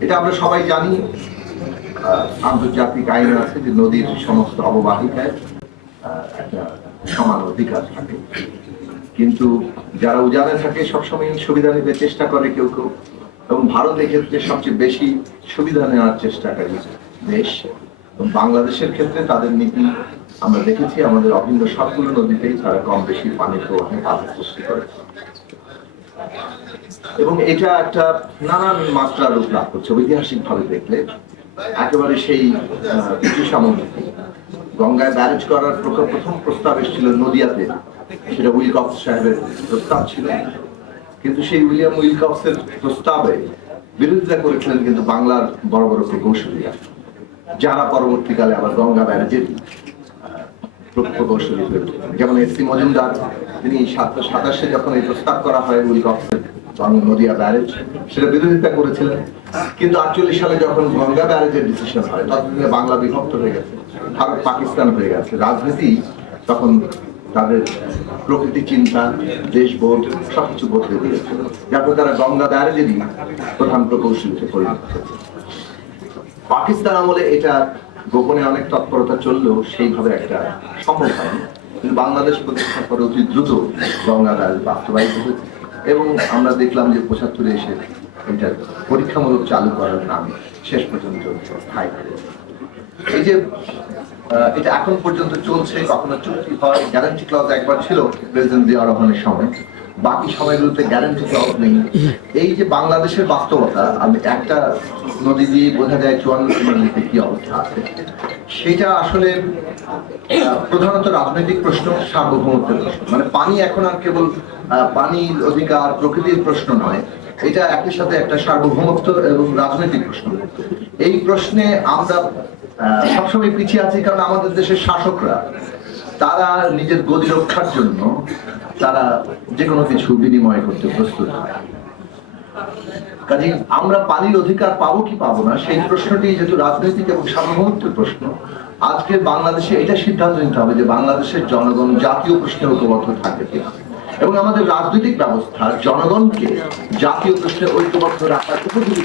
এটা আমরা সবাই জানি। আন্তর্জাতিক আইন আছে যে নদীর সমস্ত অববাহিকায় একটা সমান অধিকার থাকে। কিন্তু যারা উজানে থাকে সবসময় সুবিধা নিতে চেষ্টা করে কেউ কেউ। এবং ভারত এক্ষেত্রে সবচেয়ে বেশি সুবিধা নেওয়ার চেষ্টা চেষ্টাকারী দেশ। এবং বাংলাদেশের ক্ষেত্রে তাদের নীতি আমরা দেখেছি, আমাদের অভিন্ন সবগুলো নদীতেই তারা কম বেশি পানি প্রবাহে বাধা সৃষ্টি করেছে। এবং এটা একটা নানান মাত্রা রূপ লাভ করছে ঐতিহাসিক ভাবে দেখলে। একেবারে সেই সামগ্রী গঙ্গায় ব্যারেজ করার প্রথম প্রস্তাব এসেছিল নদিয়াতে। সেটা উইলকক্স সাহেবের প্রস্তাব ছিল। কিন্তু সেই উইলিয়াম উইলকক্সের প্রস্তাবে বিরোধিতা করেছিলেন কিন্তু বাংলার বড় বড় প্রকৌশলীরা। যারা পরবর্তীকালে আবার গঙ্গা ব্যারেজের প্রকৌশলী। যেমন এস সি মজুমদার, তিনি সাতাশে যখন এই প্রস্তাব করা হয় উইলকক্সের নদিয়া ব্যারেজ সেটা বিরোধিতা করেছিলেন। কিন্তু আটচল্লিশ সালে যখন গঙ্গা ব্যারেজের ডিসিশন হয় বাংলা বিভক্ত হয়ে গেছে। ভারত পাকিস্তান হয়ে গেছে। রাজনীতি তখন তাদের প্রকৃতি চিন্তা, দেশবোধ, সবকিছু বদলে ফলে তারা গঙ্গা ব্যারেজেরই প্রধান প্রকৌশলীতে পরিণত পাকিস্তান আমলে এটা গোপনে অনেক তৎপরতা চললেও সেইভাবে একটা সম্ভব হয়নি। কিন্তু বাংলাদেশ প্রতিষ্ঠার পরে অতি দ্রুত গঙ্গা ব্যারেজ বাস্তবায়িত হয়েছে। এবং আমরা দেখলাম যে পঁচাত্তরে এসে এটা পরীক্ষামূলক চালু করার নাম শেষ পর্যন্ত এই যে এটা এখন পর্যন্ত চলছে, কখনো চুক্তি হয় গ্যারান্টি ক্লজ একবার ছিল প্রেসিডেন্ট জিয়া রহমানের সময়। বাকি সময়গুলোতে গ্যারান্টি ক্লজ নেই। এই যে বাংলাদেশের বাস্তবতা, আমি একটা নদী দিয়ে বোঝা যায় চুয়ান্ন নদীতে কি অবস্থা আছে। সেটা আসলে প্রধানত রাজনৈতিক প্রশ্ন সার্বভৌমত্বের প্রশ্ন। মানে পানি এখন আর কেবল পানির অধিকার, প্রকৃতির প্রশ্ন নয়। এটা একই সাথে একটা সার্বভৌমত্ব এবং রাজনৈতিক প্রশ্ন। এই প্রশ্নে আমরা সবসময় পিছিয়ে আছি কারণ আমাদের দেশের শাসকরা, তারা নিজের গদি রক্ষার জন্য তারা যে কোনো কিছু বিনিময় করতে প্রস্তুত কাজে আমরা পানির অধিকার পাবো কি পাবো না, সেই প্রশ্নটি যেহেতু রাজনৈতিক এবং সার্বভৌমত্বের প্রশ্ন, আজকে বাংলাদেশে এটা সিদ্ধান্ত নিতে হবে যে বাংলাদেশের জনগণ জাতীয় প্রশ্নে ঐক্যবদ্ধ থাকবে কিনা এবং আমাদের রাজনৈতিক ব্যবস্থা জনগণকে জাতীয় প্রশ্নে ঐক্যবদ্ধ রাখার উপযোগী।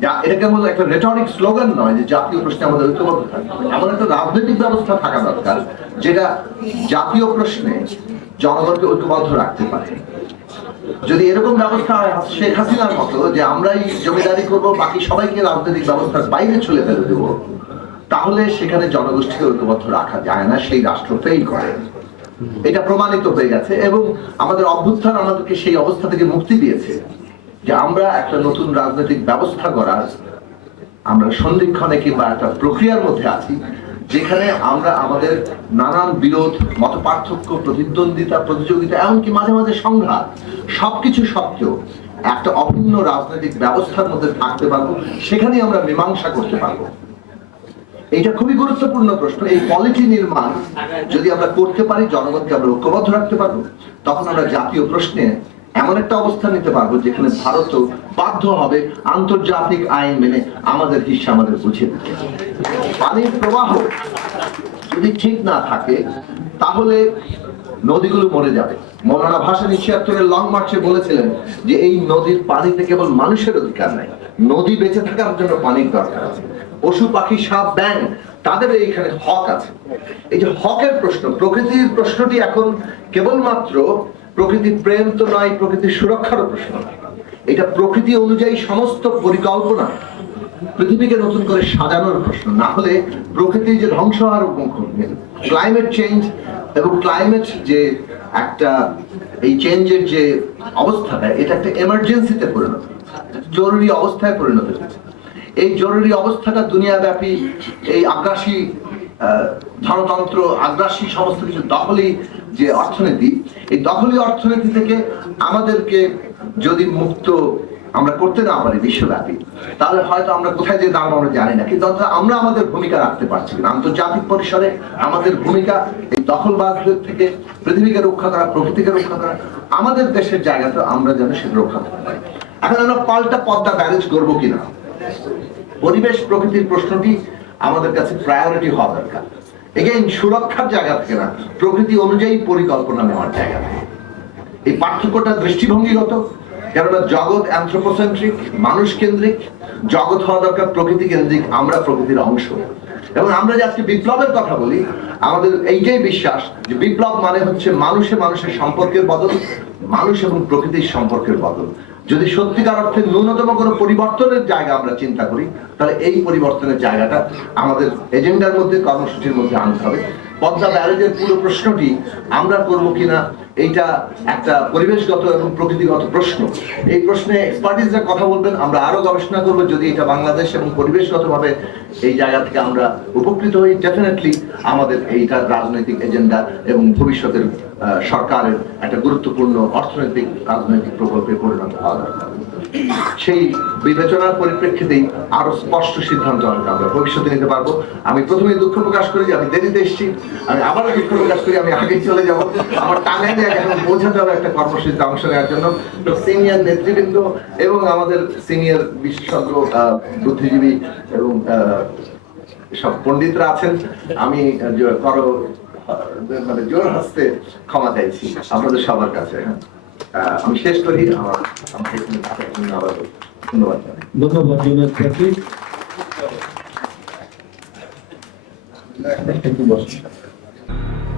যা- এটা কেবল একটা রেটরিক স্লোগান নয় যে জাতীয় প্রশ্নে আমাদের ঐক্যবদ্ধ থাকতে হবে। এমন একটা রাজনৈতিক ব্যবস্থা থাকা দরকার, যেটা জাতীয় প্রশ্নে জনগণকে ঐক্যবদ্ধ রাখতে পারে। যদি এরকম ব্যবস্থা শেখ হাসিনার মতো যে আমরাই জমিদারি করব, বাকি সবাইকে রাজনৈতিক ব্যবস্থার বাইরে চলে ফেলে দেব, তাহলে সেখানে জনগোষ্ঠীকে ঐক্যবদ্ধ রাখা যায় না, সেই রাষ্ট্র ফেল করে। এটা প্রমাণিত হয়ে গেছে এবং আমাদের অভ্যুত্থান আমাদেরকে সেই অবস্থা থেকে মুক্তি দিয়েছে। যে আমরা একটা নতুন রাজনৈতিক ব্যবস্থা করার আমরা সন্ধিক্ষণে কিংবা একটা প্রক্রিয়ার মধ্যে আছি, যেখানে আমরা আমাদের নানান বিরোধ মত পার্থক্য প্রতিদ্বন্দ্বিতা, প্রতিযোগিতা, এমনকি মাঝে মাঝে সংঘাত, সবকিছু সত্ত্বেও একটা অভিন্ন রাজনৈতিক ব্যবস্থার মধ্যে থাকতে পারব, সেখানেই আমরা মীমাংসা করতে পারব। এটা খুবই গুরুত্বপূর্ণ প্রশ্ন। এই পলিটি নির্মাণ যদি আমরা করতে পারি, জনগণকে আমরা ঐক্যবদ্ধ রাখতে পারব, তখন আমরা জাতীয় প্রশ্নে এমন একটা অবস্থান নিতে পারব যেখানে ভারতও বাধ্য হবে আন্তর্জাতিক আইন মেনে আমাদের হিসা আমাদের দিতে। পানির প্রবাহ যদি ঠিক না থাকে, তাহলে নদীগুলো মরে যাবে। মৌলানা ভাসানী ছিয়াত্তরের লং মার্চে বলেছিলেন যে এই নদীর পানিতে কেবল মানুষের অধিকার নাই, নদী বেঁচে থাকার জন্য পানির দরকার আছে। পশু পাখি সাপ ব্যাং তাদের এইখানে হক আছে। এই যে হকের প্রশ্ন, প্রকৃতির প্রশ্নটি এখন কেবলমাত্র প্রকৃতির প্রেম তো নয় প্রকৃতির সুরক্ষারও প্রশ্ন এটা প্রকৃতি অনুযায়ী সমস্ত পরিকল্পনা পৃথিবীকে নতুন করে সাজানোর প্রশ্ন। না হলে প্রকৃতি যে ধ্বংস হওয়ার ক্লাইমেট চেঞ্জ এবং ক্লাইমেট যে একটা এই চেঞ্জের যে অবস্থাটা এটা একটা এমার্জেন্সিতে পরিণত জরুরি অবস্থায় পরিণত হয়েছে এই জরুরি অবস্থাটা দুনিয়াব্যাপী এই আহ, ধনতন্ত্র আগ্রাসী সমস্ত কিছু দখলি যে অর্থনীতি, এই দখলি অর্থনীতি থেকে আমাদেরকে যদি মুক্ত আমরা করতে না পারি বিশ্বব্যাপী, তাহলে হয়তো আমরা কোথায় যে দাঁড়াবো আমরা জানি না। কিন্তু আমরা আমাদের ভূমিকা রাখতে পারছি না। আন্তর্জাতিক পরিসরে আমাদের ভূমিকা এই দখলবাজদের থেকে পৃথিবীকে রক্ষা করা, প্রকৃতিকে রক্ষা করা, আমাদের দেশের জায়গাতে আমরা যেন সেটা রক্ষা করতে পারি। এখন আমরা পাল্টা পদ্মা ব্যারেজ করব কিনা? পরিবেশ প্রকৃতির প্রশ্নটি আমাদের কাছে প্রায়োরিটি হওয়া দরকার। এগেইন সুরক্ষার জায়গা থেকে না, প্রকৃতি অনুযায়ী পরিকল্পনা নেওয়ার জায়গা থেকে। এই পার্থক্যটা দৃষ্টিভঙ্গিগত, কেননা জগৎ অ্যান্থ্রোপোসেন্ট্রিক মানুষ কেন্দ্রিক, জগৎ হওয়া দরকার প্রকৃতি কেন্দ্রিক, আমরা প্রকৃতির অংশ। এবং আমরা যে আজকে বিপ্লবের কথা বলি, আমাদের এইটাই বিশ্বাস যে বিপ্লব মানে হচ্ছে মানুষে মানুষের সম্পর্কের বদল, মানুষ এবং প্রকৃতির সম্পর্কের বদল। যদি সত্যিকার অর্থে ন্যূনতম কোনো পরিবর্তনের জায়গা আমরা চিন্তা করি, তাহলে এই পরিবর্তনের জায়গাটা আমাদের এজেন্ডার মধ্যে, কর্মসূচির মধ্যে আনতে হবে। পদ্মা ব্যারেজের পুরো প্রশ্নটি আমরা করব কিনা এইটা একটা পরিবেশগত এবং প্রকৃতিগত প্রশ্ন। এই প্রশ্নে এক্সপার্টিসরা কথা বলবেন, আমরা আরও গবেষণা করব যদি এটা বাংলাদেশ এবং পরিবেশগতভাবে এই জায়গা থেকে আমরা উপকৃত হই। ডেফিনেটলি আমাদের এইটার রাজনৈতিক এজেন্ডা এবং ভবিষ্যতের সরকারের একটা গুরুত্বপূর্ণ অর্থনৈতিক, রাজনৈতিক প্রকল্পে পরিণত হওয়া দরকার। সেই বিবেচনার পরিপ্রেক্ষিতেই আরও স্পষ্ট সিদ্ধান্ত হয়তো আমরা ভবিষ্যতে নিতে পারব। আমি প্রথমে দুঃখ প্রকাশ করি যে আমি দেরিতে এসেছি। আমি আবারও দুঃখ প্রকাশ করি, আমি আগে চলে যাব। আমার টাঙ্গাইলে পৌঁছাতে একটা কর্মসূচিতে অংশ নেওয়ার জন্য। সিনিয়র নেতৃবৃন্দ এবং আমাদের সিনিয়র বিশেষজ্ঞ বুদ্ধিজীবী এবং সব পণ্ডিতরা আছেন। আমি করো মানে জোর হাসতে ক্ষমা চাইছি আপনাদের সবার কাছে। হ্যাঁ। আমি শেষ করি। আমার ধন্যবাদ ধন্যবাদ জুনাদ প্রার্থী।